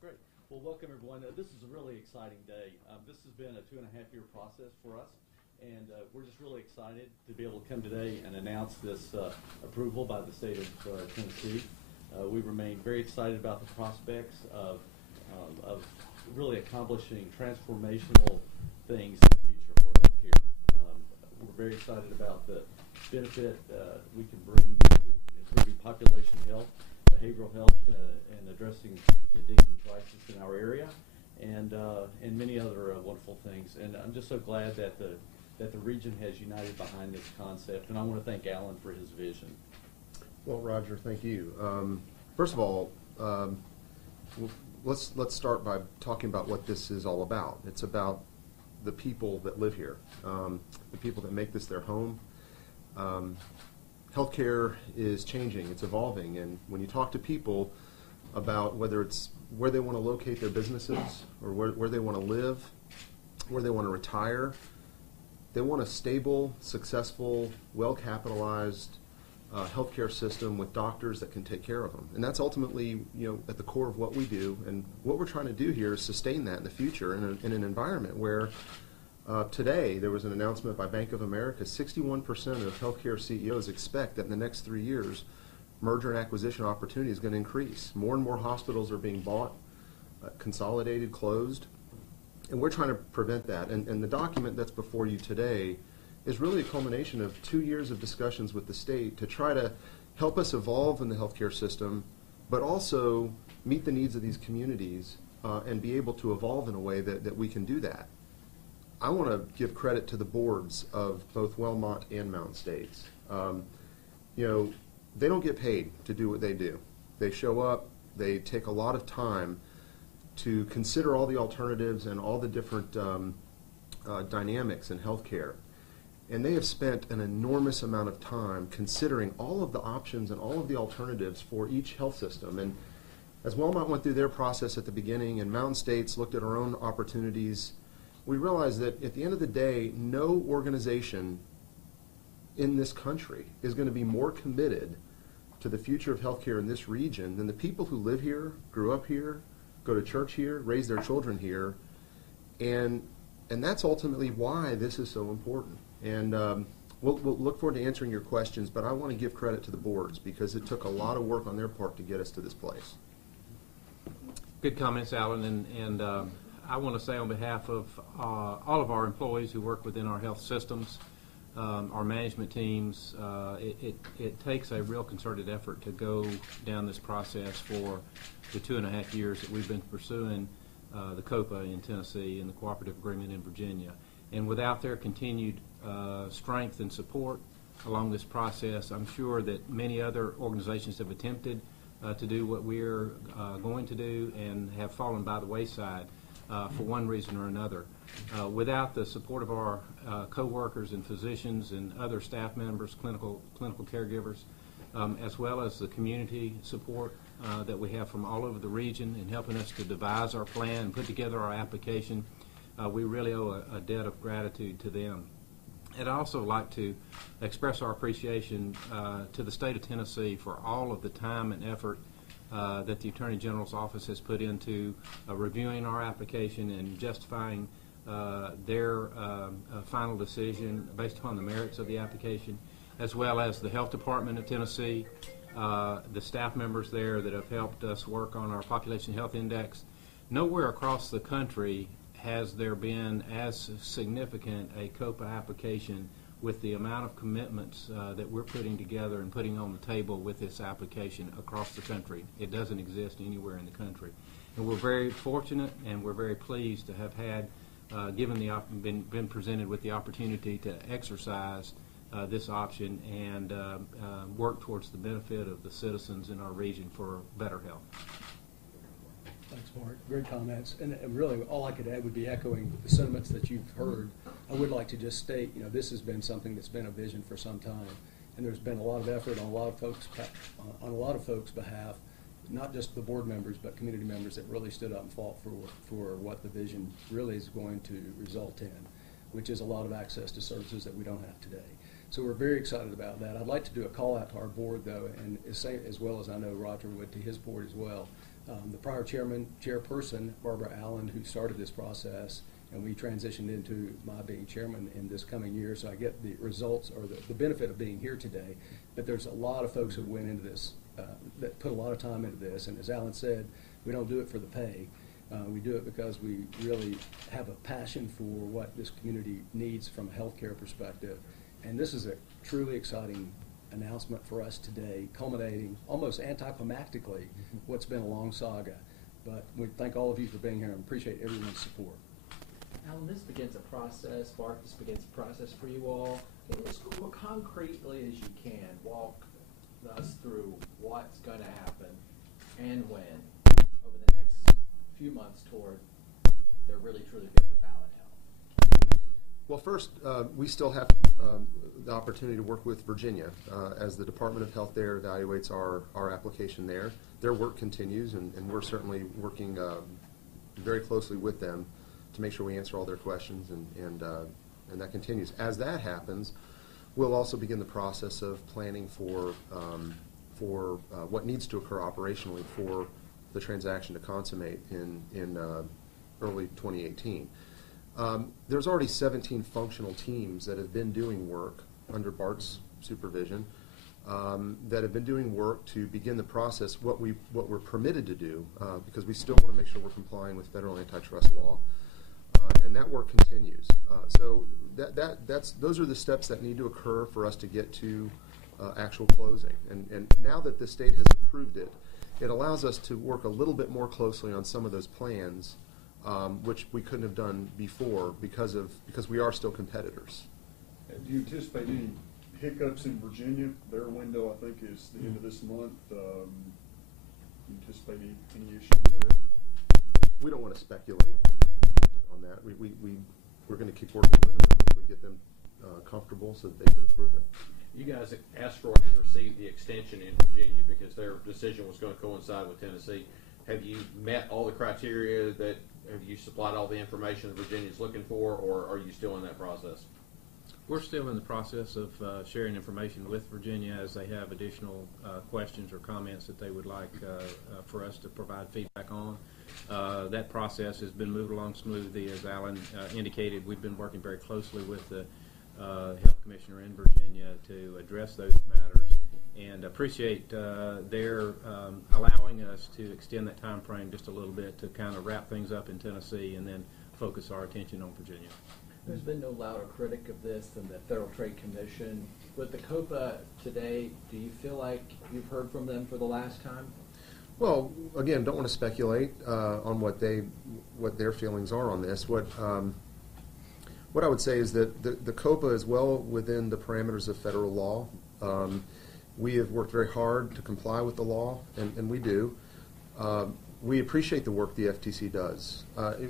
Great. Well, welcome everyone. This is a really exciting day. This has been a 2.5-year process for us, and we're just really excited to be able to come today and announce this approval by the state of Tennessee. We remain very excited about the prospects of really accomplishing transformational things in the future for healthcare. We're very excited about the benefit we can bring to improving population health, behavioral health, and addressing the addiction crisis in our area, and many other wonderful things. And I'm just so glad that the region has united behind this concept. And I want to thank Alan for his vision. Well, Roger, thank you. First of all, let's start by talking about what this is all about. It's about the people that live here, the people that make this their home. Healthcare is changing, it's evolving, and when you talk to people about whether it's where they want to locate their businesses or where they want to live, where they want to retire, they want a stable, successful, well-capitalized healthcare system with doctors that can take care of them. And that's ultimately, at the core of what we do. And what we're trying to do here is sustain that in the future in an environment where today there was an announcement by Bank of America, 61% of healthcare CEOs expect that in the next 3 years, merger and acquisition opportunity is going to increase. More and more hospitals are being bought, consolidated, closed, and we're trying to prevent that. And the document that's before you today is really a culmination of 2 years of discussions with the state to try to help us evolve in the healthcare system, but also meet the needs of these communities and be able to evolve in a way that we can do that. I want to give credit to the boards of both Wellmont and Mountain States. They don't get paid to do what they do. They show up, they take a lot of time to consider all the alternatives and all the different dynamics in healthcare. And they have spent an enormous amount of time considering all of the options and all of the alternatives for each health system. And as Wellmont went through their process at the beginning and Mountain States looked at our own opportunities, we realized that at the end of the day, no organization in this country is going to be more committed to the future of healthcare in this region than the people who live here, grew up here, go to church here, raise their children here, and that's ultimately why this is so important. And we'll look forward to answering your questions, but I want to give credit to the boards because it took a lot of work on their part to get us to this place. Good comments, Alan, and I want to say on behalf of all of our employees who work within our health systems, our management teams, it takes a real concerted effort to go down this process for the 2.5 years that we've been pursuing the COPA in Tennessee and the cooperative agreement in Virginia. And without their continued strength and support along this process, I'm sure that many other organizations have attempted to do what we're going to do and have fallen by the wayside for one reason or another. Without the support of our co-workers and physicians and other staff members, clinical caregivers, as well as the community support that we have from all over the region in helping us to devise our plan and put together our application, we really owe a debt of gratitude to them. I'd also like to express our appreciation to the state of Tennessee for all of the time and effort that the Attorney General's office has put into reviewing our application and justifying their final decision based upon the merits of the application, as well as the Health Department of Tennessee, the staff members there that have helped us work on our Population Health Index. Nowhere across the country has there been as significant a COPA application with the amount of commitments that we're putting together and putting on the table with this application across the country. It doesn't exist anywhere in the country. And we're very fortunate and we're very pleased to have had been presented with the opportunity to exercise this option and work towards the benefit of the citizens in our region for better health. Thanks, Mark. Great comments. And really, all I could add would be echoing the sentiments that you've heard. I would like to just state, this has been something that's been a vision for some time, and there's been a lot of effort on a lot of folks' behalf, not just the board members, but community members that really stood up and fought for what the vision really is going to result in, which is a lot of access to services that we don't have today. So we're very excited about that. I'd like to do a call out to our board, though, and as well as I know Roger would to his board as well. The prior chairperson, Barbara Allen, who started this process, and we transitioned into my being chairman in this coming year, so I get the results or the benefit of being here today. But there's a lot of folks who went into this, that put a lot of time into this, and as Alan said, we don't do it for the pay. We do it because we really have a passion for what this community needs from a healthcare perspective. And this is a truly exciting announcement for us today, culminating almost anticlimactically what's been a long saga. But we thank all of you for being here and appreciate everyone's support. Alan, this begins a process. Bart, this begins a process for you all. Can you just more concretely as you can walk us through what's going to happen and when over the next few months toward there really truly being a ballot health? Well, first, we still have the opportunity to work with Virginia as the Department of Health there evaluates our application there. Their work continues, and we're certainly working very closely with them to make sure we answer all their questions, and that continues. As that happens, we'll also begin the process of planning for what needs to occur operationally for the transaction to consummate in early 2018. There's already 17 functional teams that have been doing work under Bart's supervision that have been doing work to begin the process, what we're permitted to do, because we still want to make sure we're complying with federal antitrust law, and that work continues. So those are the steps that need to occur for us to get to actual closing. And now that the state has approved it, it allows us to work a little bit more closely on some of those plans, which we couldn't have done before because we are still competitors. Do you anticipate any hiccups in Virginia? Their window, I think, is the end of this month. Do you anticipate any issues there? We don't want to speculate on that. We're going to keep working with them and hopefully get them comfortable so that they can approve it. You guys asked for and received the extension in Virginia because their decision was going to coincide with Tennessee. Have you met all the criteria have you supplied all the information that Virginia's looking for, or are you still in that process? We're still in the process of sharing information with Virginia as they have additional questions or comments that they would like for us to provide feedback on. That process has been moved along smoothly. As Alan indicated, we've been working very closely with the Health Commissioner in Virginia to address those matters, and appreciate their allowing us to extend that time frame just a little bit to kind of wrap things up in Tennessee and then focus our attention on Virginia. There's been no louder critic of this than the Federal Trade Commission. With the COPA today, do you feel like you've heard from them for the last time? Well, again, don't want to speculate on what their feelings are on this. What I would say is that the COPA is well within the parameters of federal law. We have worked very hard to comply with the law, and we do. We appreciate the work the FTC does.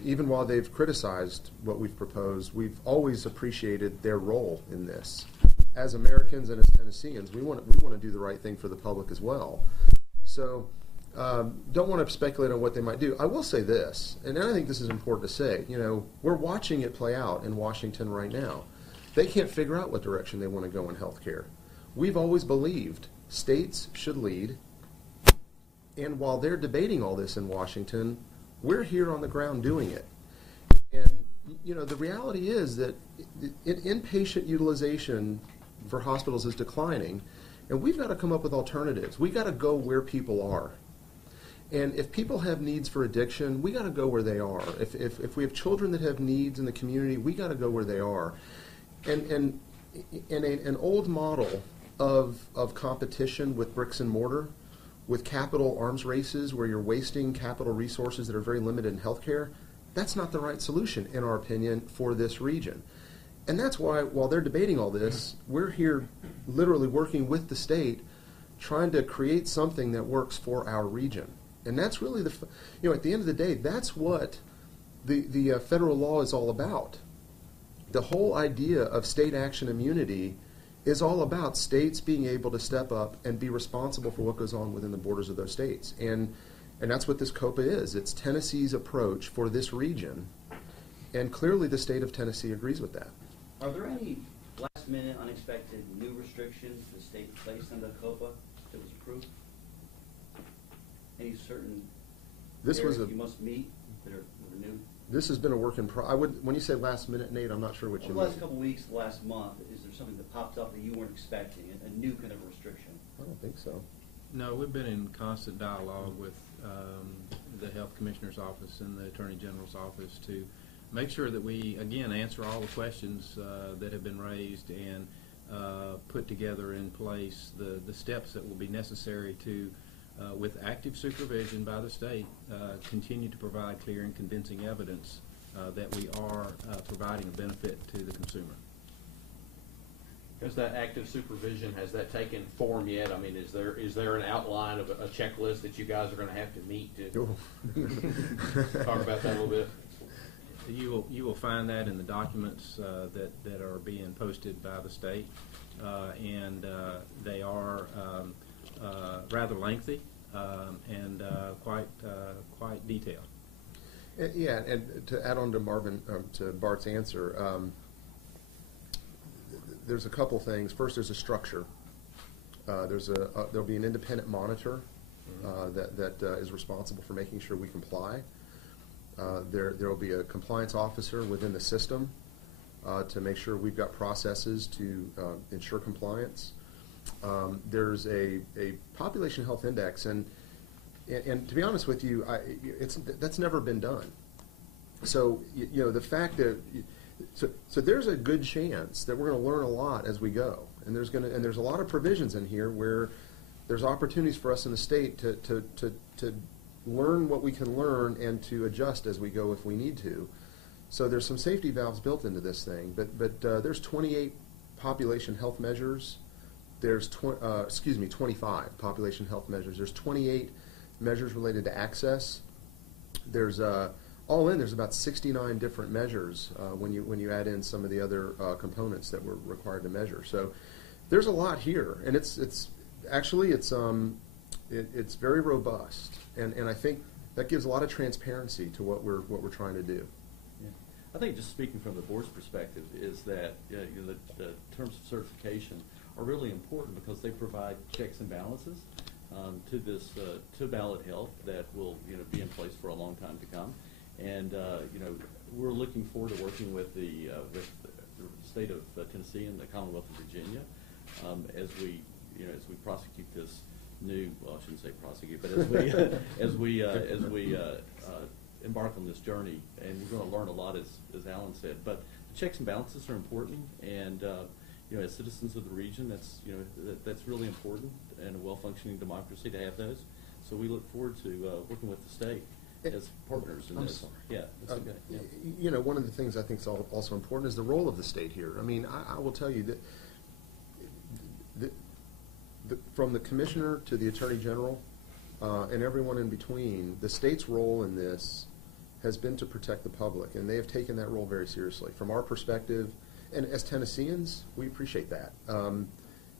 Even while they've criticized what we've proposed, we've always appreciated their role in this. As Americans and as Tennesseans, we want to do the right thing for the public as well. So don't want to speculate on what they might do. I will say this, and I think this is important to say. We're watching it play out in Washington right now. They can't figure out what direction they want to go in healthcare. We've always believed states should lead. And while they're debating all this in Washington, we're here on the ground doing it. And, the reality is that inpatient utilization for hospitals is declining, and we've got to come up with alternatives. We've got to go where people are. And if people have needs for addiction, we got to go where they are. If we have children that have needs in the community, we got to go where they are. And an old model of competition with bricks and mortar, with capital arms races where you're wasting capital resources that are very limited in healthcare, that's not the right solution, in our opinion, for this region. And that's why, while they're debating all this, we're here literally working with the state, trying to create something that works for our region. And that's really at the end of the day, that's what the federal law is all about. The whole idea of state action immunity is all about states being able to step up and be responsible for what goes on within the borders of those states. And that's what this COPA is. It's Tennessee's approach for this region. And clearly the state of Tennessee agrees with that. Are there any last-minute, unexpected new restrictions the state placed on the COPA that was approved? Any certain This was areas you must meet that are new? This has been a work in when you say last minute, Nate, I'm not sure what you The mean. last couple of weeks, the last month, is there something that popped up that you weren't expecting, a new kind of restriction? I don't think so. No, we've been in constant dialogue with the Health Commissioner's Office and the Attorney General's Office to make sure that we, again, answer all the questions that have been raised and put together in place the steps that will be necessary to, with active supervision by the state, continue to provide clear and convincing evidence that we are providing a benefit to the consumer. Has that active supervision, has that taken form yet? I mean, is there an outline of a checklist that you guys are going to have to meet to talk about that a little bit? You will find that in the documents that are being posted by the state, and they are rather lengthy and quite detailed. Yeah, and to add on to to Bart's answer, there's a couple things. First, there's a structure. There'll be an independent monitor that is responsible for making sure we comply. There will be a compliance officer within the system to make sure we've got processes to ensure compliance. There's a population health index, and to be honest with you, that's never been done. So the fact that so there's a good chance that we're going to learn a lot as we go, and there's a lot of provisions in here where there's opportunities for us in the state to learn what we can learn and to adjust as we go if we need to. So there's some safety valves built into this thing, but there's 28 population health measures. There's 25 population health measures. There's 28 measures related to access. There's all in, there's about 69 different measures when you add in some of the other components that we're required to measure. So there's a lot here, and it's very robust, and I think that gives a lot of transparency to what we're trying to do. Yeah. I think just speaking from the board's perspective is that the terms of certification are really important because they provide checks and balances to this to Ballot Health that will be in place for a long time to come. And we're looking forward to working with the state of Tennessee and the Commonwealth of Virginia as we prosecute this new. Well, I shouldn't say prosecute, but as we embark on this journey, and we're going to learn a lot, as Alan said. But the checks and balances are important, and as citizens of the region, that's really important in a well-functioning democracy to have those. So we look forward to working with the state as partners in this. Yeah, that's okay. Yeah. One of the things I think is also important is the role of the state here. I mean, I will tell you that from the commissioner to the attorney general and everyone in between, the state's role in this has been to protect the public, and they have taken that role very seriously. From our perspective, and as Tennesseans, we appreciate that.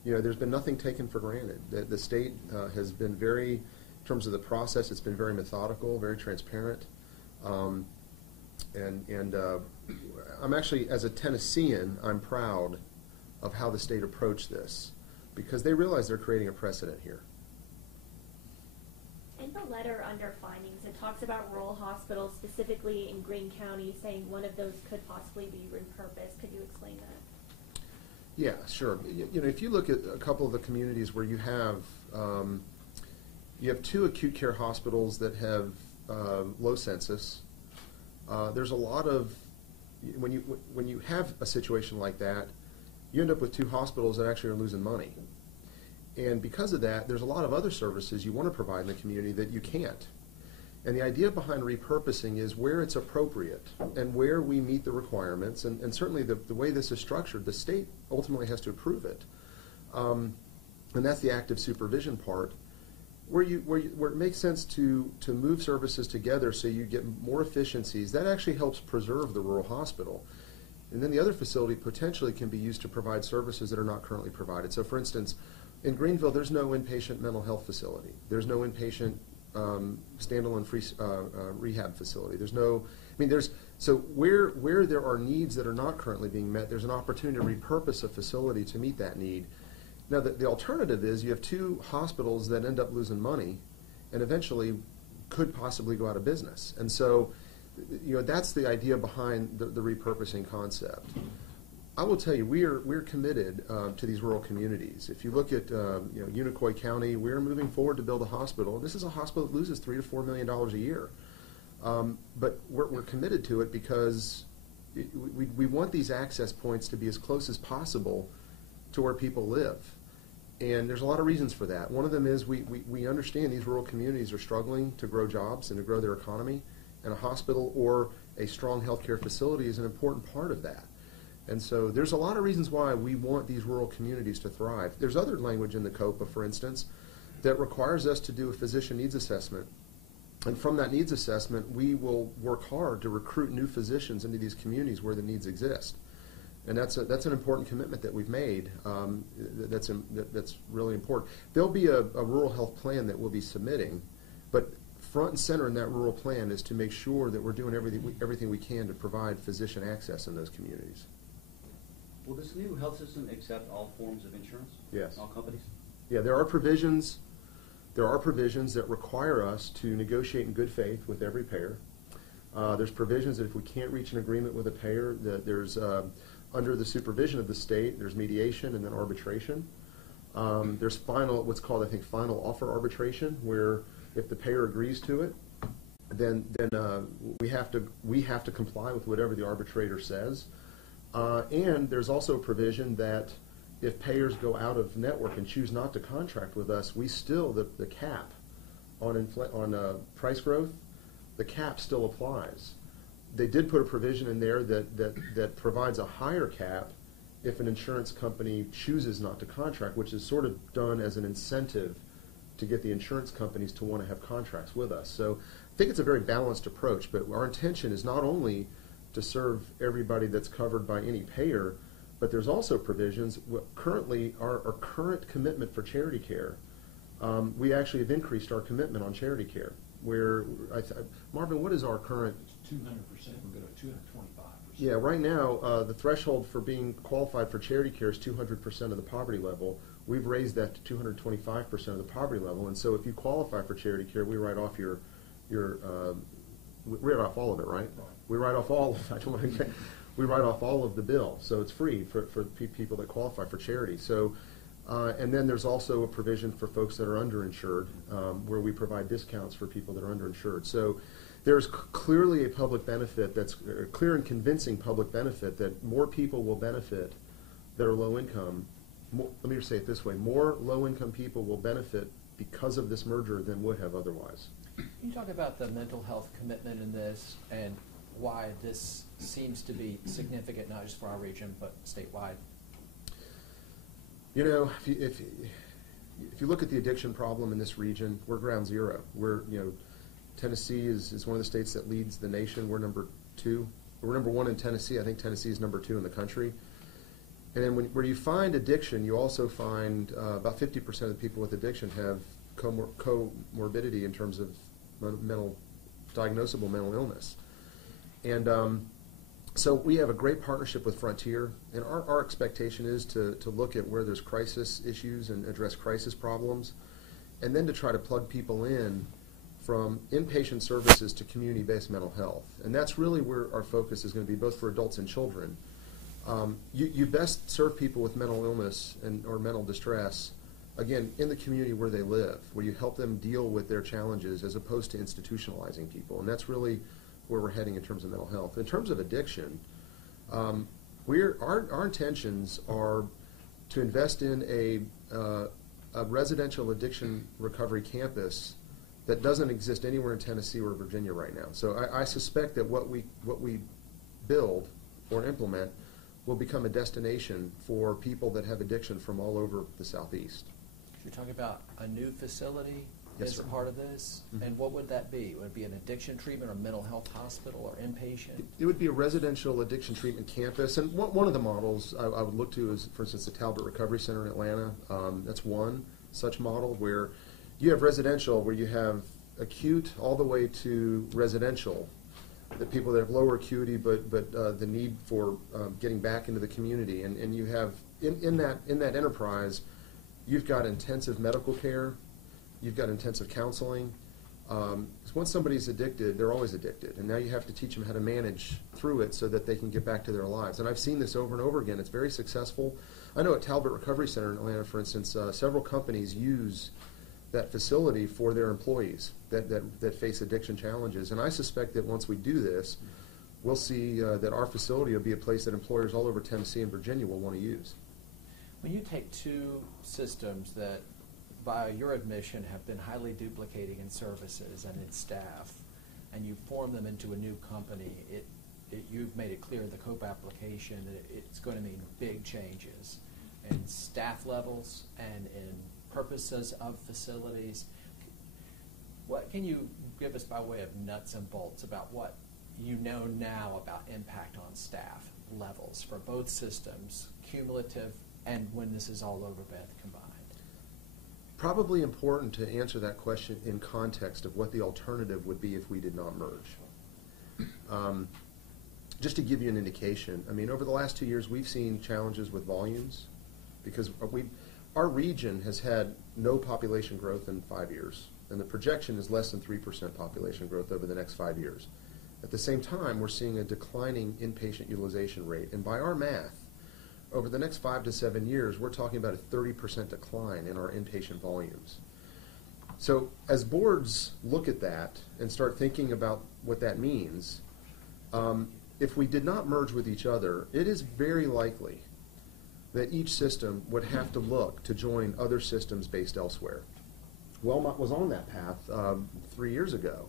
There's been nothing taken for granted. The state has been very, in terms of the process, it's been very methodical, very transparent. I'm actually, as a Tennessean, I'm proud of how the state approached this, because they realize they're creating a precedent here. In the letter under findings, it talks about rural hospitals, specifically in Greene County, saying one of those could possibly be repurposed. Could you explain that? Yeah, sure. If you look at a couple of the communities where you have 2 acute care hospitals that have low census, there's a lot of when you have a situation like that, you end up with 2 hospitals that actually are losing money. And because of that, there's a lot of other services you want to provide in the community that you can't. And the idea behind repurposing is where it's appropriate and where we meet the requirements, and certainly the way this is structured, the state ultimately has to approve it. And that's the active supervision part, where it makes sense to move services together so you get more efficiencies. That actually helps preserve the rural hospital. And then the other facility potentially can be used to provide services that are not currently provided. So for instance, in Greenville, there's no inpatient mental health facility. There's no inpatient standalone free rehab facility. So where there are needs that are not currently being met, there's an opportunity to repurpose a facility to meet that need. Now, the alternative is you have 2 hospitals that end up losing money, and eventually could possibly go out of business. And so, that's the idea behind the repurposing concept. I will tell you, we're committed to these rural communities. If you look at Unicoi County, we're moving forward to build a hospital. This is a hospital that loses $3 to $4 million a year, but we're committed to it because we want these access points to be as close as possible to where people live. And there's a lot of reasons for that. One of them is we understand these rural communities are struggling to grow jobs and to grow their economy, and a hospital or a strong healthcare facility is an important part of that. And so there's a lot of reasons why we want these rural communities to thrive. There's other language in the COPA, for instance, that requires us to do a physician needs assessment. And from that needs assessment, we will work hard to recruit new physicians into these communities where the needs exist. And that's an important commitment that we've made. That's really important. There'll be a rural health plan that we'll be submitting, but front and center in that rural plan is to make sure that we're doing everything we can to provide physician access in those communities. Will this new health system accept all forms of insurance? Yes. All companies? Yeah, there are provisions that require us to negotiate in good faith with every payer. There's provisions that if we can't reach an agreement with a payer, that there's under the supervision of the state, there's mediation and then arbitration. There's what's called, I think, final offer arbitration, where if the payer agrees to it, then we have to comply with whatever the arbitrator says. And there's also a provision that if payers go out of network and choose not to contract with us, we still, the cap on price growth, the cap still applies. They did put a provision in there that provides a higher cap if an insurance company chooses not to contract, which is sort of done as an incentive to get the insurance companies to want to have contracts with us. So I think it's a very balanced approach, but our intention is not only to serve everybody that's covered by any payer, but there's also provisions. Currently, our current commitment for charity care, we actually have increased our commitment on charity care. Where Marvin, what is our current? 200%. We'll go to 225%. Yeah, right now the threshold for being qualified for charity care is 200% of the poverty level. We've raised that to 225% of the poverty level, and so if you qualify for charity care, we write off we write off all of it, right? We write off all of we write off all of the bill, so it's free for people that qualify for charity. So, and then there's also a provision for folks that are underinsured, where we provide discounts for people that are underinsured. So there's clearly a public benefit, that's a clear and convincing public benefit, that more people will benefit that are low income. Let me just say it this way: more low income people will benefit because of this merger than would have otherwise. Can you talk about the mental health commitment in this and why this seems to be significant, not just for our region, but statewide? You know, if you look at the addiction problem in this region, we're ground zero. Tennessee is one of the states that leads the nation. We're number 2. We're number 1 in Tennessee. I think Tennessee is number 2 in the country. And then where you find addiction, you also find about 50% of the people with addiction have comorbidity in terms of diagnosable mental illness. And so we have a great partnership with Frontier, and our expectation is to look at where there's crisis issues and address crisis problems, and then to try to plug people in from inpatient services to community-based mental health. And that's really where our focus is going to be, both for adults and children. You best serve people with mental illness or mental distress, again, in the community where they live, where you help them deal with their challenges as opposed to institutionalizing people. And that's really where we're heading in terms of mental health. In terms of addiction, our intentions are to invest in a residential addiction recovery campus that doesn't exist anywhere in Tennessee or Virginia right now. So I suspect that what we build or implement will become a destination for people that have addiction from all over the Southeast. You're talking about a new facility Yes, as sir. a part of this? Mhm. And what would that be? Would it be an addiction treatment or mental health hospital or inpatient? It would be a residential addiction treatment campus, and one of the models I would look to is, for instance, the Talbot Recovery Center in Atlanta. That's one such model where you have residential, where you have acute all the way to residential, the people that have lower acuity but the need for getting back into the community, and you have in that enterprise, you've got intensive medical care, you've got intensive counseling, Once somebody's addicted, they're always addicted, and now you have to teach them how to manage through it so that they can get back to their lives. And I've seen this over and over again. It's very successful. I know at Talbot Recovery Center in Atlanta, for instance, several companies use that facility for their employees that face addiction challenges. And I suspect that once we do this, we'll see that our facility will be a place that employers all over Tennessee and Virginia will want to use. When you take two systems that, by your admission, have been highly duplicating in services and in staff, and you form them into a new company, you've made it clear in the COPA application that it's going to mean big changes in staff levels and in purposes of facilities. What can you give us by way of nuts and bolts about what you know now about impact on staff levels for both systems, cumulative and when this is all over with combined? Probably important to answer that question in context of what the alternative would be if we did not merge. Just to give you an indication, I mean, over the last 2 years, we've seen challenges with volumes because our region has had no population growth in 5 years, and the projection is less than 3% population growth over the next 5 years. At the same time, we're seeing a declining inpatient utilization rate, and by our math, over the next 5 to 7 years, we're talking about a 30% decline in our inpatient volumes. So as boards look at that and start thinking about what that means, if we did not merge with each other, it is very likely that each system would have to look to join other systems based elsewhere. Wellmont was on that path 3 years ago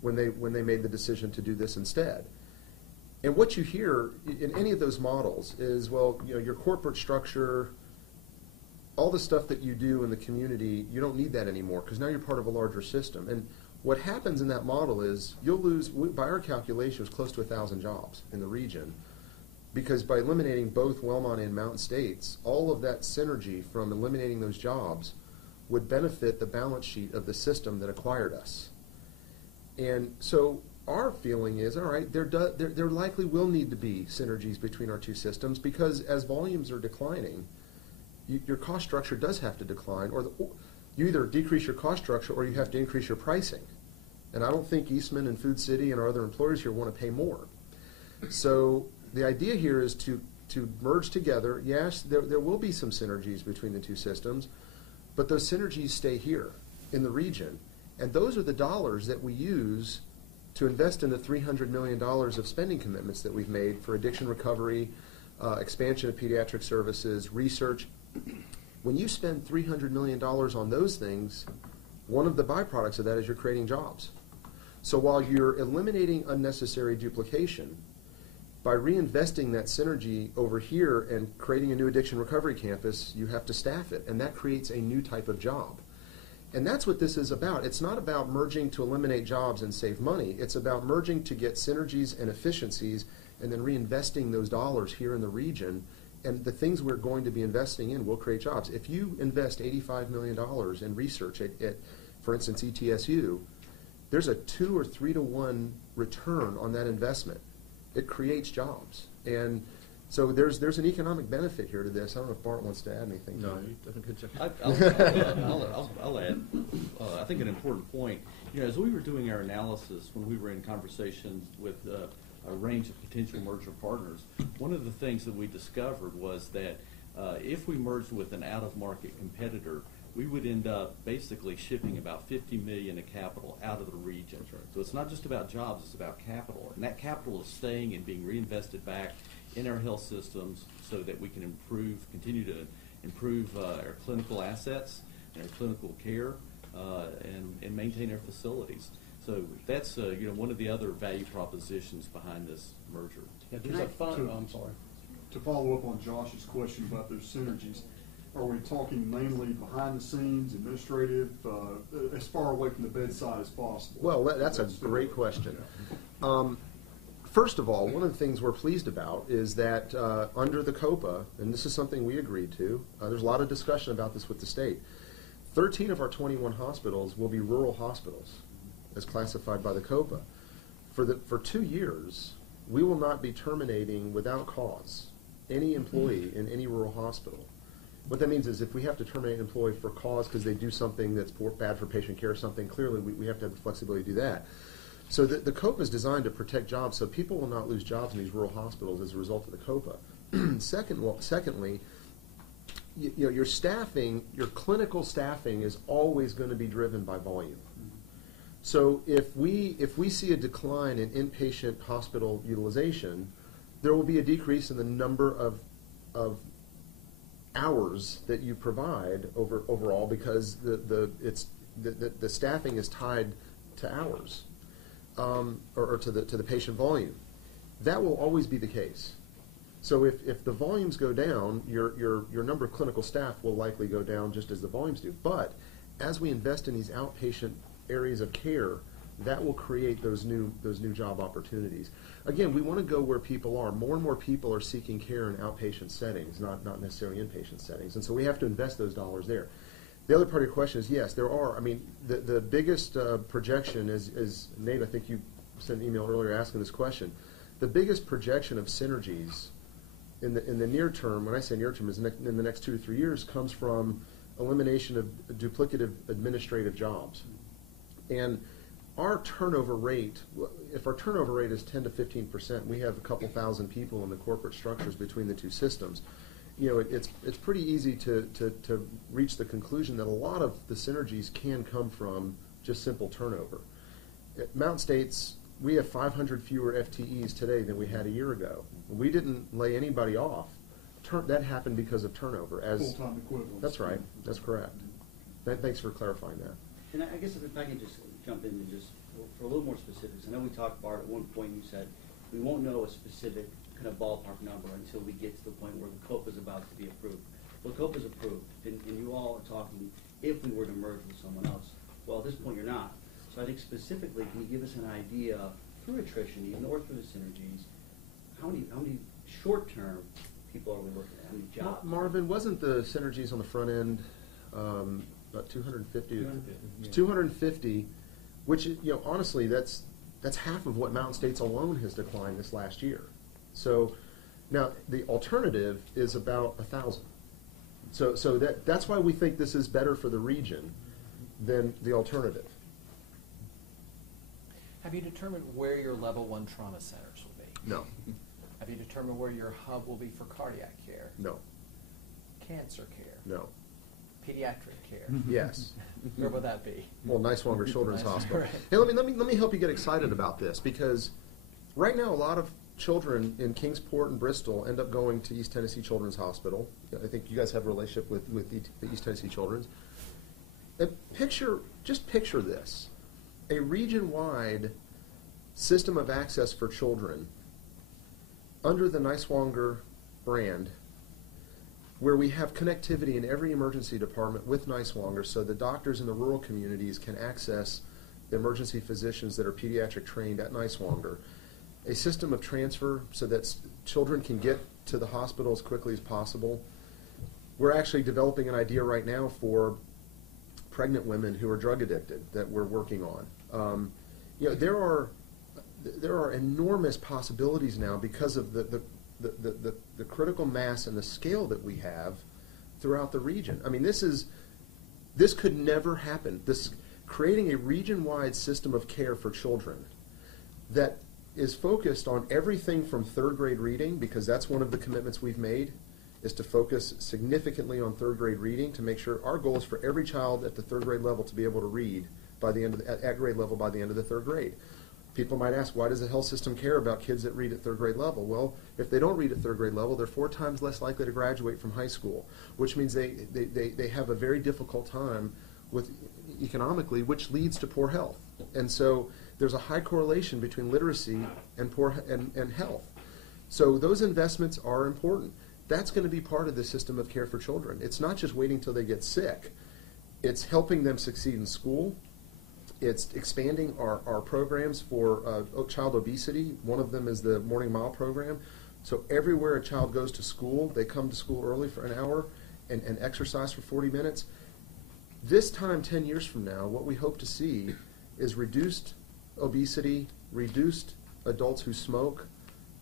when they made the decision to do this instead. And what you hear in any of those models is, well, you know, your corporate structure, all the stuff that you do in the community, you don't need that anymore because now you're part of a larger system. And what happens in that model is you'll lose, by our calculations, close to 1,000 jobs in the region because by eliminating both Wellmont and Mountain States, all of that synergy from eliminating those jobs would benefit the balance sheet of the system that acquired us. And so our feeling is, all right, there likely will need to be synergies between our two systems because as volumes are declining, your cost structure does have to decline, or you either decrease your cost structure or you have to increase your pricing. And I don't think Eastman and Food City and our other employers here want to pay more. So the idea here is to merge together. Yes, there will be some synergies between the two systems, but those synergies stay here in the region. And those are the dollars that we use to invest in the $300 million of spending commitments that we've made for addiction recovery, expansion of pediatric services, research. When you spend $300 million on those things, one of the byproducts of that is you're creating jobs. So while you're eliminating unnecessary duplication, by reinvesting that synergy over here and creating a new addiction recovery campus, you have to staff it, and that creates a new type of job. And that's what this is about. It's not about merging to eliminate jobs and save money. It's about merging to get synergies and efficiencies and then reinvesting those dollars here in the region. And the things we're going to be investing in will create jobs. If you invest $85 million in research at for instance, ETSU, there's a 2 or 3 to 1 return on that investment. It creates jobs. And so there's an economic benefit here to this. I don't know if Bart wants to add anything. No, to it. you've done a good job. I'll add, I think an important point. You know, as we were doing our analysis when we were in conversations with a range of potential merger partners, one of the things that we discovered was that if we merged with an out-of-market competitor, we would end up basically shipping about $50 million of capital out of the region. That's right. So it's not just about jobs, it's about capital. And that capital is staying and being reinvested back in our health systems so that we can continue to improve our clinical assets and our clinical care and maintain our facilities. So that's one of the other value propositions behind this merger. Yeah, there's a fun, I'm sorry. To follow up on Josh's question about those synergies, are we talking mainly behind the scenes, administrative, as far away from the bedside as possible? Well, that's a great question. First of all, one of the things we're pleased about is that under the COPA, and this is something we agreed to, there's a lot of discussion about this with the state, 13 of our 21 hospitals will be rural hospitals as classified by the COPA. For 2 years, we will not be terminating without cause any employee in any rural hospital. What that means is if we have to terminate an employee for cause because they do something that's bad for patient care or something, clearly we have to have the flexibility to do that. So the COPA is designed to protect jobs, so people will not lose jobs in these rural hospitals as a result of the COPA. Secondly, your staffing, your clinical staffing is always going to be driven by volume. So if we see a decline in inpatient hospital utilization, there will be a decrease in the number of hours that you provide overall because the staffing is tied to hours or to the patient volume. That will always be the case. So if the volumes go down, your number of clinical staff will likely go down just as the volumes do. But as we invest in these outpatient areas of care, that will create those new job opportunities. Again, we want to go where people are. More and more people are seeking care in outpatient settings, not necessarily inpatient settings. And so we have to invest those dollars there. The other part of your question is, yes, there are. I mean, the biggest projection is, Nate, I think you sent an email earlier asking this question. The biggest projection of synergies in the near term, when I say near term, is in the next 2 to 3 years, comes from elimination of duplicative administrative jobs. And our turnover rate, if our turnover rate is 10 to 15%, we have a couple thousand people in the corporate structures between the two systems. It's pretty easy to reach the conclusion that a lot of the synergies can come from just simple turnover. At Mountain States, we have 500 fewer FTEs today than we had a year ago. We didn't lay anybody off. That happened because of turnover. Full-time equivalents. That's right. That's correct. Thanks for clarifying that. And I guess if I can just jump in and just, for a little more specifics, I know we talked, Bart, at one point you said we won't know a specific kind of ballpark number until we get to the point where the COPA is about to be approved. Well, COPA is approved, and you all are talking if we were to merge with someone else. Well, at this point, you're not. So I think specifically, can you give us an idea through attrition, even or through the synergies, how many short-term people are we looking at? How many jobs? Marvin, wasn't the synergies on the front end about 250? 250, which honestly, that's half of what Mountain States alone has declined this last year. So now the alternative is about 1,000. So that's why we think this is better for the region than the alternative. Have you determined where your level 1 trauma centers will be? No. Have you determined where your hub will be for cardiac care? No. Cancer care? No. Pediatric care? Yes. Where will that be? Well, Niswonger Children's Hospital. Right. Hey, let me help you get excited about this, because right now a lot of children in Kingsport and Bristol end up going to East Tennessee Children's Hospital. I think you guys have a relationship with the East Tennessee Children's. Just picture this. A region-wide system of access for children under the Niswonger brand, where we have connectivity in every emergency department with Niswonger, so the doctors in the rural communities can access the emergency physicians that are pediatric trained at Niswonger. A system of transfer so that children can get to the hospital as quickly as possible. We're actually developing an idea right now for pregnant women who are drug addicted that we're working on. There are enormous possibilities now because of the critical mass and the scale that we have throughout the region. I mean, this could never happen. Creating a region-wide system of care for children that is focused on everything from third grade reading, because that's one of the commitments we've made, is to focus significantly on third grade reading to make sure our goal is for every child at the third grade level to be able to read by the end of at grade level by the end of the third grade. People might ask, why does the health system care about kids that read at third grade level? Well, if they don't read at third grade level, they're 4 times less likely to graduate from high school, which means they have a very difficult time with economically, which leads to poor health. And so there's a high correlation between literacy and health. So those investments are important. That's going to be part of the system of care for children. It's not just waiting till they get sick. It's helping them succeed in school. It's expanding our programs for child obesity. One of them is the Morning Mile program. So everywhere a child goes to school, they come to school early for an hour and exercise for 40 minutes. This time, 10 years from now, what we hope to see is reduced obesity, reduced adults who smoke,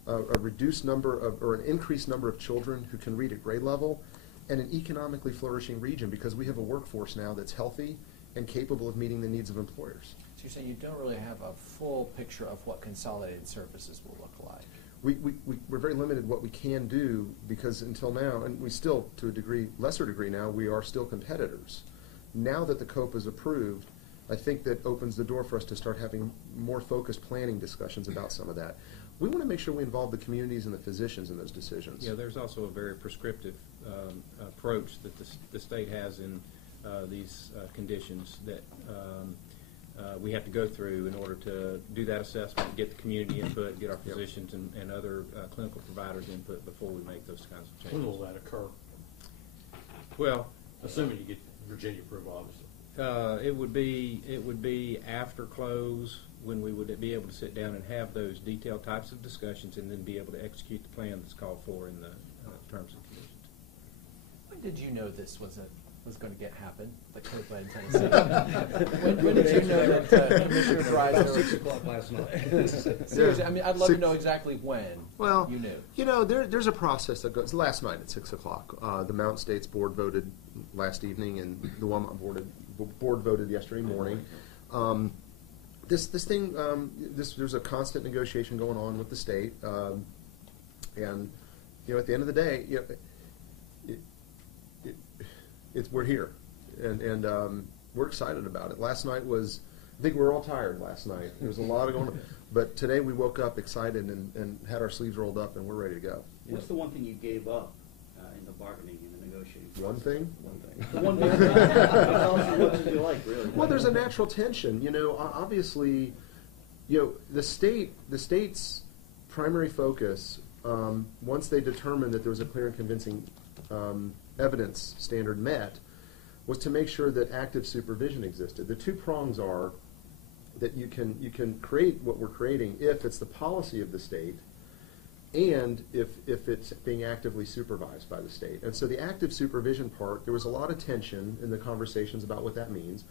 a reduced number of, or an increased number of children who can read at grade level, and an economically flourishing region because we have a workforce now that's healthy and capable of meeting the needs of employers. So you're saying you don't really have a full picture of what consolidated services will look like? We're very limited what we can do because until now, and we still, to a degree, lesser degree now, we are still competitors. Now that the COPA is approved, I think that opens the door for us to start having more focused planning discussions about some of that. We want to make sure we involve the communities and the physicians in those decisions. Yeah, there's also a very prescriptive approach that the state has in these conditions that we have to go through in order to do that assessment, get the community input, get our physicians and other clinical providers input before we make those kinds of changes. When will that occur? Well, Assuming you get Virginia approval, obviously. it would be after close when we would be able to sit down and have those detailed types of discussions and then be able to execute the plan that's called for in the terms and conditions. When did you know this was going to happen, the COPA in Tennessee? when did you know that Commissioner About Dreiser? 6 o'clock last night. Seriously, I mean, I'd love to Six- know exactly when Well, you knew. You know, there's a process that goes. Last night at 6 o'clock, the Mountain States Board voted last evening, and the Wellmont board voted yesterday morning. There's a constant negotiation going on with the state, and at the end of the day, we're here, and we're excited about it. Last night was, I think we were all tired last night. There was a lot going on, but today we woke up excited and had our sleeves rolled up, and we're ready to go. What's the one thing you gave up in the bargaining and the negotiating? One thing? One thing. The one thing. Tell us what did you like, really? Well, there's a natural tension. Obviously, the state's primary focus, once they determined that there was a clear and convincing evidence standard met, was to make sure that active supervision existed. The two prongs are that you can create what we're creating if it's the policy of the state and if it's being actively supervised by the state. And so the active supervision part, there was a lot of tension in the conversations about what that means.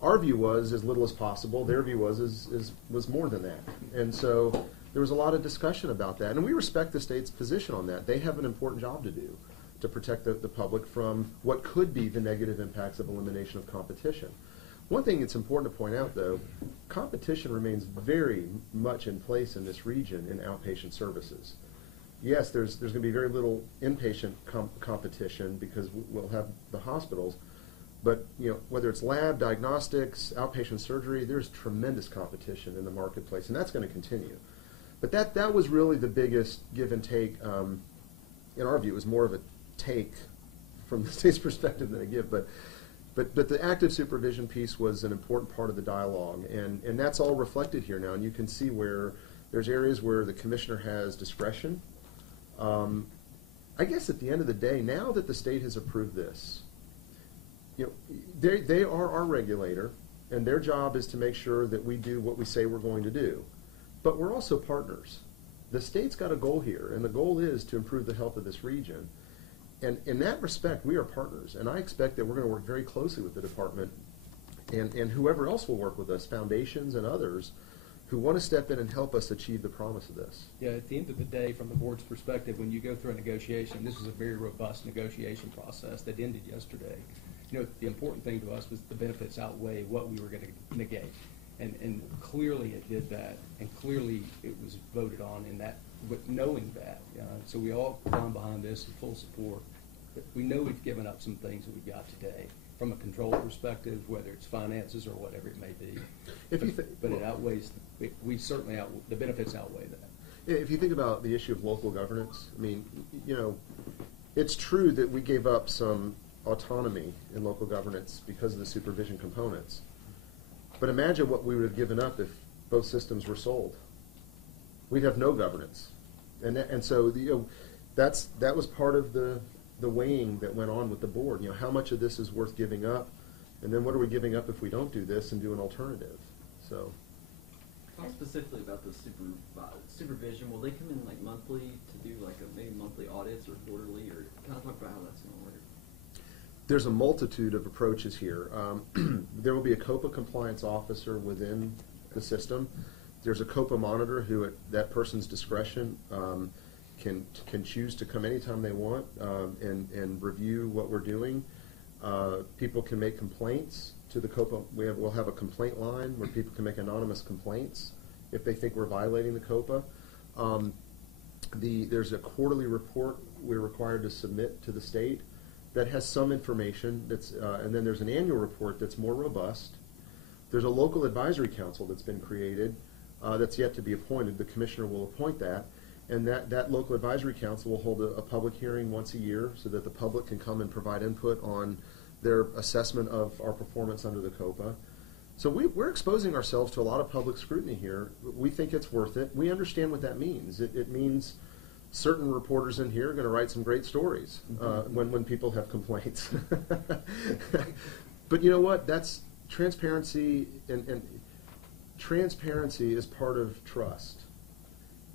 Our view was as little as possible. Their view was more than that. And so there was a lot of discussion about that. And we respect the state's position on that. They have an important job to do to protect the public from what could be the negative impacts of elimination of competition. One thing that's important to point out, though, competition remains very much in place in this region in outpatient services. Yes, there's going to be very little inpatient competition because we'll have the hospitals, but whether it's lab, diagnostics, outpatient surgery, there's tremendous competition in the marketplace, and that's going to continue. But that was really the biggest give and take. In our view, it was more of a take from the state's perspective than a give, but the active supervision piece was an important part of the dialogue, and that's all reflected here now. And you can see where there's areas where the commissioner has discretion. I guess at the end of the day, now that the state has approved this, they are our regulator, and their job is to make sure that we do what we say we're going to do. But we're also partners. The state's got a goal here, and the goal is to improve the health of this region. And in that respect, we are partners, and I expect that we're going to work very closely with the department and whoever else will work with us, foundations and others, who want to step in and help us achieve the promise of this. Yeah, at the end of the day, from the board's perspective, when you go through a negotiation, this was a very robust negotiation process that ended yesterday. The important thing to us was the benefits outweigh what we were going to negate. And clearly it did that, and clearly it was voted on in that, but knowing that. So we all come behind this in full support. But we know we've given up some things that we got today from a control perspective, whether it's finances or whatever it may be. But it outweighs, we certainly, the benefits outweigh that. If you think about the issue of local governance, I mean, it's true that we gave up some autonomy in local governance because of the supervision components. But imagine what we would have given up if both systems were sold. We'd have no governance, and so that was part of the weighing that went on with the board. How much of this is worth giving up, and then what are we giving up if we don't do this and do an alternative? So. Talk specifically about the supervision. Will they come in like monthly to do like maybe monthly audits or quarterly, or kind of talk about how that's going to work? There's a multitude of approaches here. There will be a COPA compliance officer within the system. There's a COPA monitor who, at that person's discretion, can choose to come anytime they want and review what we're doing. People can make complaints to the COPA. We'll have a complaint line where people can make anonymous complaints if they think we're violating the COPA. There's a quarterly report we're required to submit to the state that has some information. And then there's an annual report that's more robust. There's a local advisory council that's been created that's yet to be appointed. The commissioner will appoint that. And that local advisory council will hold a public hearing once a year so that the public can come and provide input on their assessment of our performance under the COPA. So we're exposing ourselves to a lot of public scrutiny here. We think it's worth it. We understand what that means. It means certain reporters in here are going to write some great stories when people have complaints. But you know what? That's transparency, and transparency is part of trust.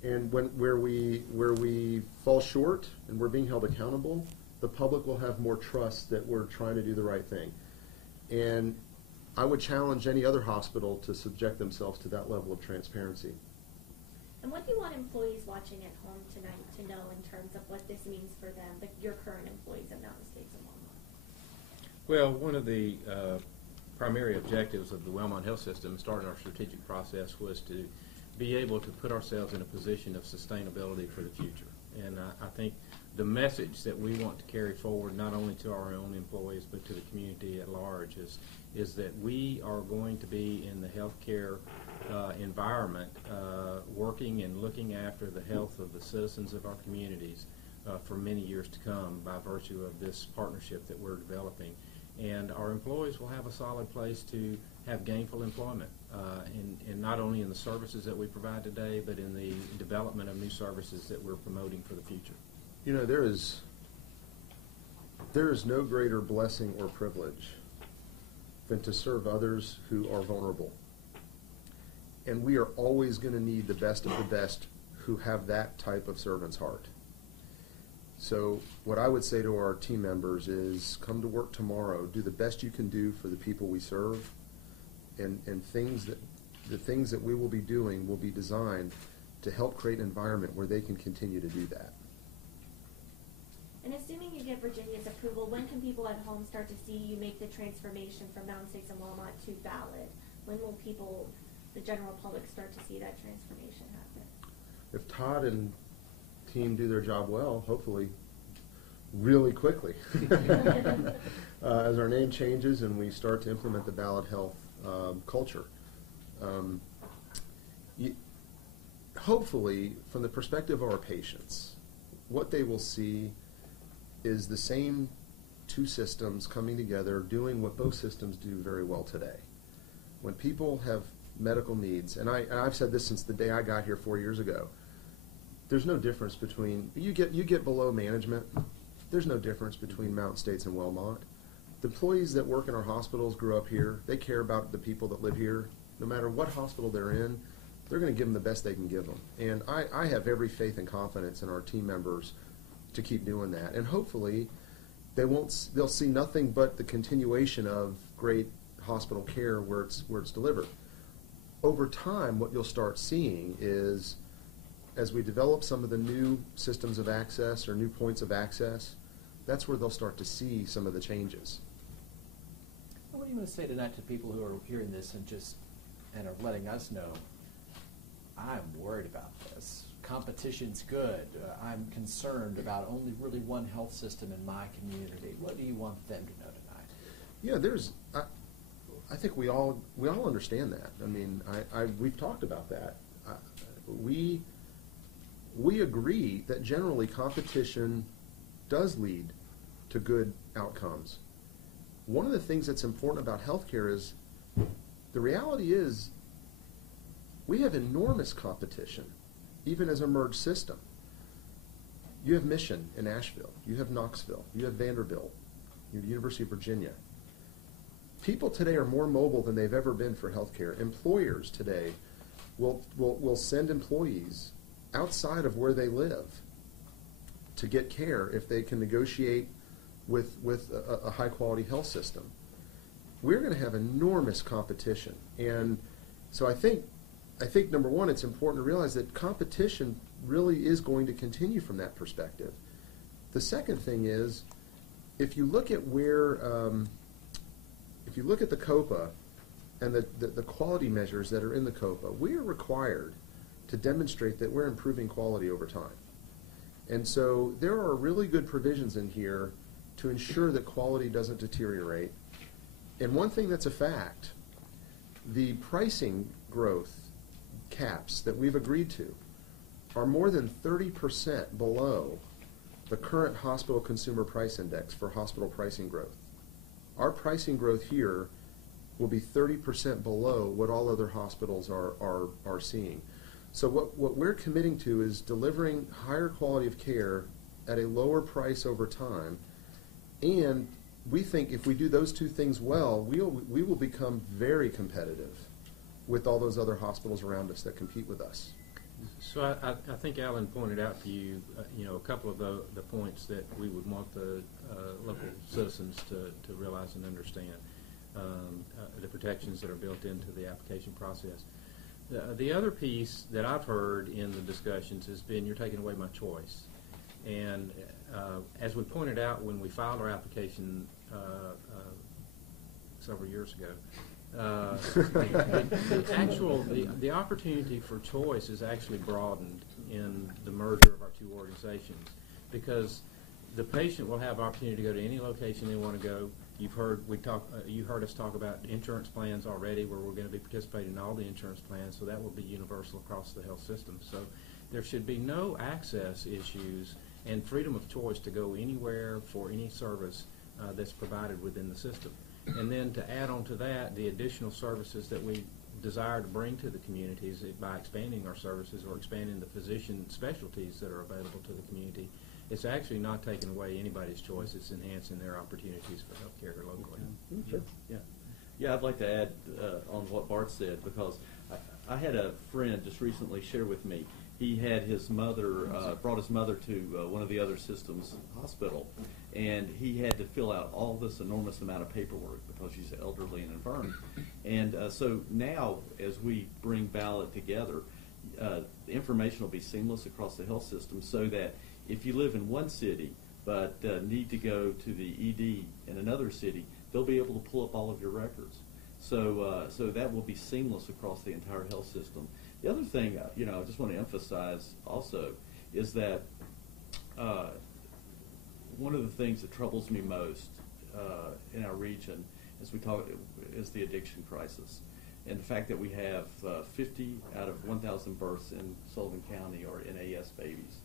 And where we fall short and we're being held accountable, the public will have more trust that we're trying to do the right thing. And I would challenge any other hospital to subject themselves to that level of transparency. And what do you want employees watching at home tonight to know in terms of what this means for them, your current employees at Mountain States and Wellmont? Well, one of the primary objectives of the Wellmont Health System, starting our strategic process, was to be able to put ourselves in a position of sustainability for the future. And I think the message that we want to carry forward, not only to our own employees but to the community at large, is that we are going to be in the healthcare environment working and looking after the health of the citizens of our communities for many years to come by virtue of this partnership that we're developing. And our employees will have a solid place to have gainful employment, and not only in the services that we provide today, but in the development of new services that we're promoting for the future. You know, there is no greater blessing or privilege than to serve others who are vulnerable. And we are always going to need the best of the best who have that type of servant's heart. So what I would say to our team members is come to work tomorrow, do the best you can do for the people we serve, and the things that we will be doing will be designed to help create an environment where they can continue to do that. And assuming you get Virginia's approval, when can people at home start to see you make the transformation from Mountain States and Wellmont to Ballad? When will people, the general public, start to see that transformation happen? If Todd and team do their job well, hopefully really quickly. As our name changes and we start to implement the Ballad Health culture. Hopefully, from the perspective of our patients, what they will see is the same two systems coming together, doing what both systems do very well today. When people have medical needs, and I've said this since the day I got here 4 years ago, there's no difference between, you get below management, there's no difference between Mountain States and Wellmont. The employees that work in our hospitals grew up here. They care about the people that live here. No matter what hospital they're in, they're going to give them the best they can give them. And I have every faith and confidence in our team members to keep doing that. And hopefully they'll see nothing but the continuation of great hospital care where it's delivered. Over time, what you'll start seeing is, as we develop some of the new systems of access or new points of access, that's where they'll start to see some of the changes. What do you want to say tonight to people who are hearing this and are letting us know, I'm worried about this. Competition's good. I'm concerned about only really one health system in my community. What do you want them to know tonight? Yeah, I think we all understand that. I mean, we've talked about that. We agree that generally competition does lead to good outcomes. One of the things that's important about healthcare is the reality is we have enormous competition, even as a merged system. You have Mission in Asheville, you have Knoxville, you have Vanderbilt, you have University of Virginia. People today are more mobile than they've ever been for healthcare. Employers today will send employees outside of where they live to get care if they can negotiate with a high-quality health system. We're going to have enormous competition. And so I think number one, it's important to realize that competition really is going to continue from that perspective. The second thing is, if you look at where, if you look at the COPA and the quality measures that are in the COPA, we are required to demonstrate that we're improving quality over time. And so there are really good provisions in here to ensure that quality doesn't deteriorate. And one thing that's a fact, the pricing growth caps that we've agreed to are more than 30% below the current hospital consumer price index for hospital pricing growth. Our pricing growth here will be 30% below what all other hospitals are seeing. So what we're committing to is delivering higher quality of care at a lower price over time, and we think if we do those two things well, we will become very competitive with all those other hospitals around us that compete with us. So I think Alan pointed out to you, a couple of the points that we would want the local citizens to realize and understand, the protections that are built into the application process. The other piece that I've heard in the discussions has been, you're taking away my choice. And as we pointed out when we filed our application several years ago, the opportunity for choice is actually broadened in the merger of our two organizations, because the patient will have opportunity to go to any location they want to go. You heard us talk about insurance plans already, where we're going to be participating in all the insurance plans, so that will be universal across the health system. So there should be no access issues and freedom of choice to go anywhere for any service that's provided within the system. And then to add on to that, the additional services that we desire to bring to the communities by expanding our services or expanding the physician specialties that are available to the community, it's actually not taking away anybody's choice. It's enhancing their opportunities for health care locally. Sure. Yeah, I'd like to add on what Bart said, because I had a friend just recently share with me. He had his mother, brought his mother to one of the other systems hospital, and he had to fill out all this enormous amount of paperwork because she's elderly and infirm. And so now, as we bring ballot together, the information will be seamless across the health system, so that if you live in one city but need to go to the ED in another city, they'll be able to pull up all of your records. So that will be seamless across the entire health system. The other thing, I just want to emphasize also is that one of the things that troubles me most in our region is the addiction crisis, and the fact that we have 50 out of 1,000 births in Sullivan County are NAS babies.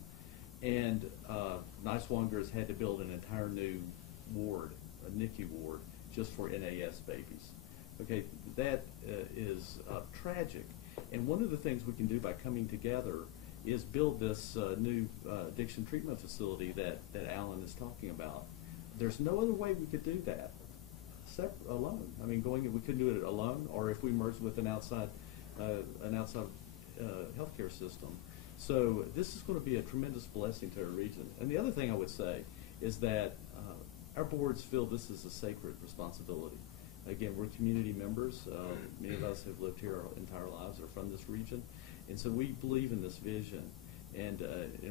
And Niswonger has had to build an entire new ward, a NICU ward, just for NAS babies. Okay, that is tragic. And one of the things we can do by coming together is build this new addiction treatment facility that Alan is talking about. There's no other way we could do that alone. I mean, we couldn't do it alone, or if we merged with an outside healthcare system. So this is going to be a tremendous blessing to our region. And the other thing I would say is that our boards feel this is a sacred responsibility. Again, we're community members. Many of us have lived here our entire lives, are from this region. And so we believe in this vision, and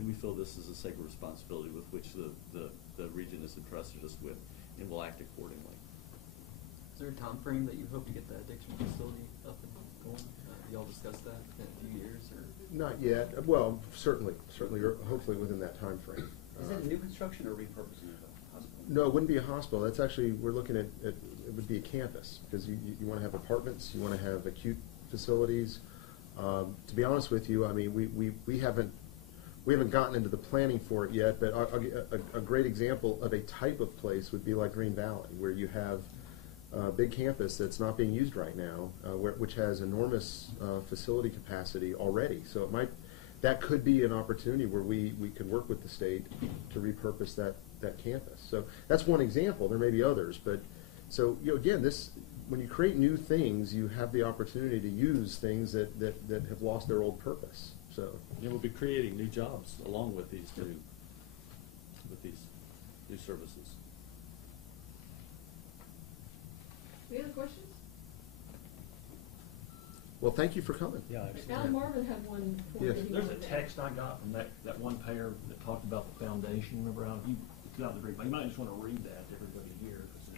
we feel this is a sacred responsibility with which the region has entrusted us with, and will act accordingly. Is there a time frame that you hope to get the addiction facility up and going? Y'all discussed that in a few years, or? Not yet. Well, certainly, or hopefully within that time frame. Is that a new construction or repurposing of a hospital? No, it wouldn't be a hospital. That's actually, we're looking at it would be a campus, because you want to have apartments, you want to have acute facilities. To be honest with you, I mean, we haven't gotten into the planning for it yet, but a great example of a type of place would be like Green Valley, where you have a big campus that's not being used right now, which has enormous facility capacity already. So that could be an opportunity where we could work with the state to repurpose that campus. So that's one example. There may be others, but so again, when you create new things, you have the opportunity to use things that have lost their old purpose. So we'll be creating new jobs along with these new services. Any other questions? Well, thank you for coming. Yeah, Al absolutely. Marvin had one point Yes. that he There's a wanted to- text I got from that one payer that talked about the foundation. Remember how you got the grapevine? You might just want to read that to everybody here because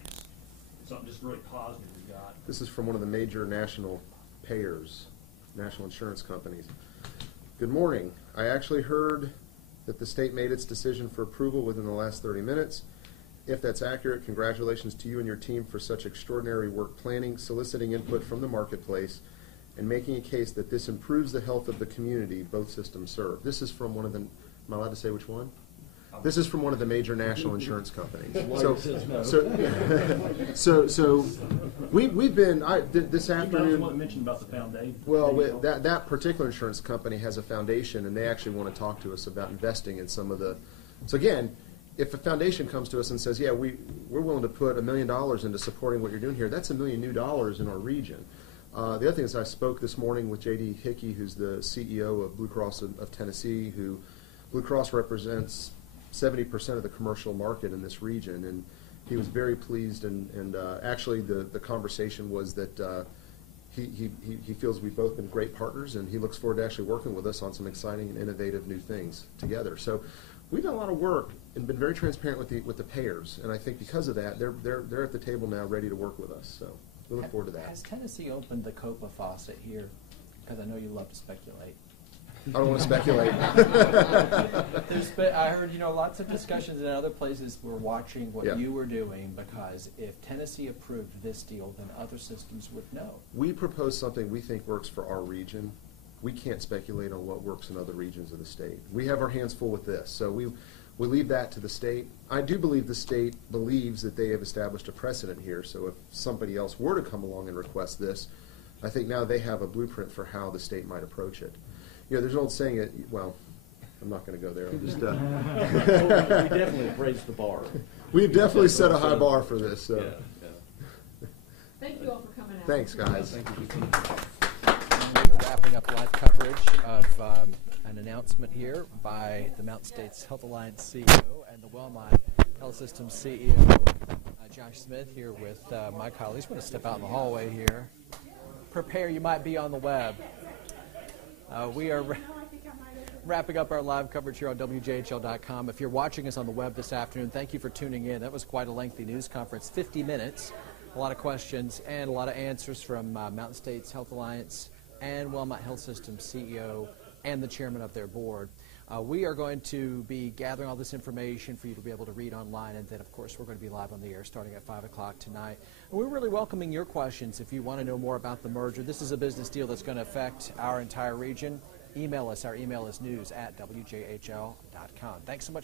it's something just really positive we got. This is from one of the major national payers, national insurance companies. Good morning. I actually heard that the state made its decision for approval within the last 30 minutes. If that's accurate, congratulations to you and your team for such extraordinary work planning, soliciting input from the marketplace, and making a case that this improves the health of the community both systems serve. This is from one of the, am I allowed to say which one? This is from one of the major national insurance companies. Lawyer says no. So we've been, this You guys afternoon. want to mention about the foundation? Well, that particular insurance company has a foundation, and they actually want to talk to us about investing in some of the. So again, if a foundation comes to us and says, "Yeah, we're willing to put $1 million into supporting what you're doing here," that's $1 million new in our region. The other thing is, I spoke this morning with J.D. Hickey, who's the CEO of Blue Cross of Tennessee, who Blue Cross represents 70% of the commercial market in this region, and he was very pleased. And actually, the conversation was that. He feels we've both been great partners, and he looks forward to actually working with us on some exciting and innovative new things together. So we've done a lot of work and been very transparent with the payers, and I think because of that, they're at the table now ready to work with us. So we look forward to that. Has Tennessee opened the COPA faucet here? Because I know you love to speculate. I don't want to speculate. I heard, lots of discussions in other places were watching what Yeah. you were doing, because if Tennessee approved this deal, then other systems would know. We propose something we think works for our region. We can't speculate on what works in other regions of the state. We have our hands full with this, so we leave that to the state. I do believe the state believes that they have established a precedent here, so if somebody else were to come along and request this, I think now they have a blueprint for how the state might approach it. There's an old saying, well, I'm not going to go there. I'm just, We definitely raised the bar. We've definitely set a high bar for this. So. Yeah. Thank you all for coming out. Thanks, guys. Thank you. And we're wrapping up live coverage of an announcement here by the Mountain States Health Alliance CEO and the Wellmont Health Systems CEO, Josh Smith, here with my colleagues. I'm going to step out in the hallway here. Prepare, you might be on the web. We are wrapping up our live coverage here on WJHL.com. If you're watching us on the web this afternoon, thank you for tuning in. That was quite a lengthy news conference, 50 minutes, a lot of questions and a lot of answers from Mountain States Health Alliance and Wellmont Health Systems CEO and the chairman of their board. We are going to be gathering all this information for you to be able to read online, and then, of course, we're going to be live on the air starting at 5 o'clock tonight. And we're really welcoming your questions if you want to know more about the merger. This is a business deal that's going to affect our entire region. Email us. Our email is news@wjhl.com. Thanks so much.